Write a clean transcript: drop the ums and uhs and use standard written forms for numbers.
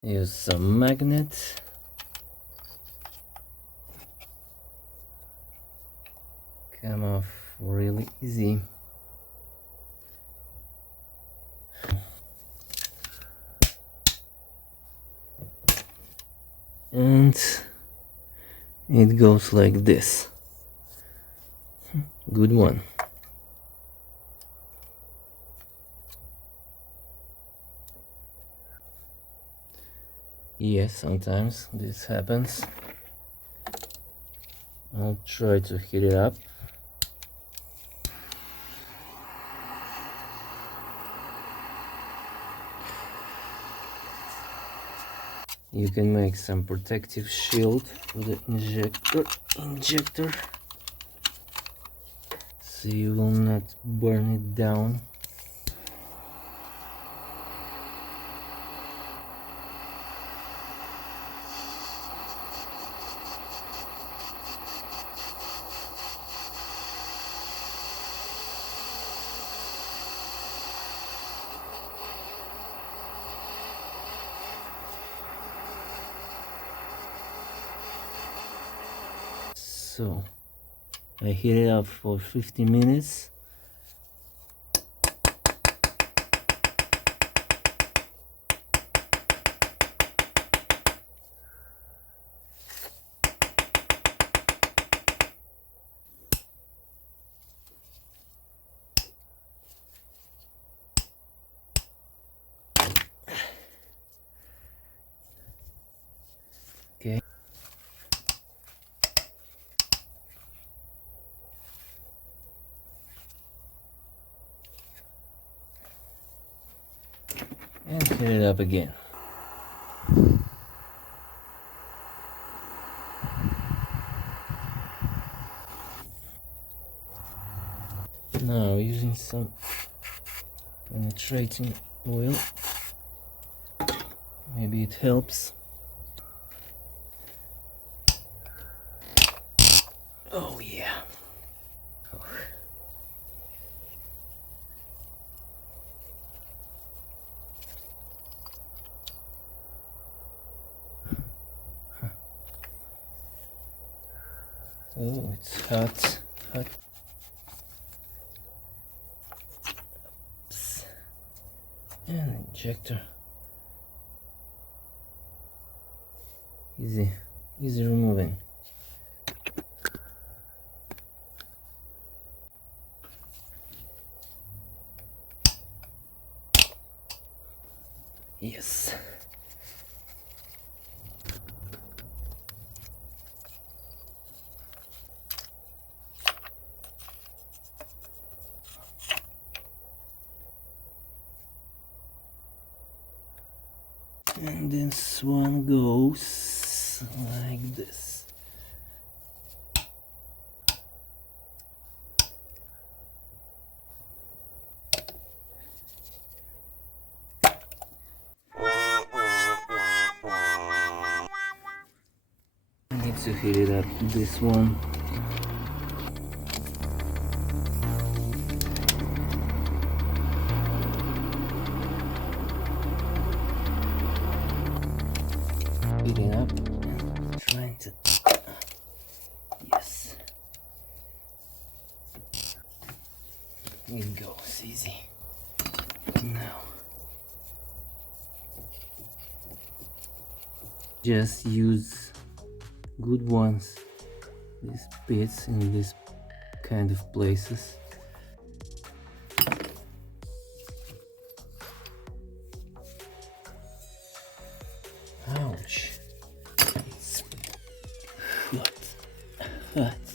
Use some magnet. Come off really easy. And it goes like this. Good one. Yes, sometimes this happens. I'll try to heat it up. You can make some protective shield for the injector, so you will not burn it down. So I heat it up for 50 minutes. Okay. And heat it up again. Now using some penetrating oil, maybe it helps. Oh yeah. Oh. Oh, it's hot. Oops. And injector. Easy removing. Yes. And this one goes like this. I need to heat it up, this one. Heating up, trying to, yes, it goes easy. Now just use good ones, these bits in this kind of places. Ouch, it's hot.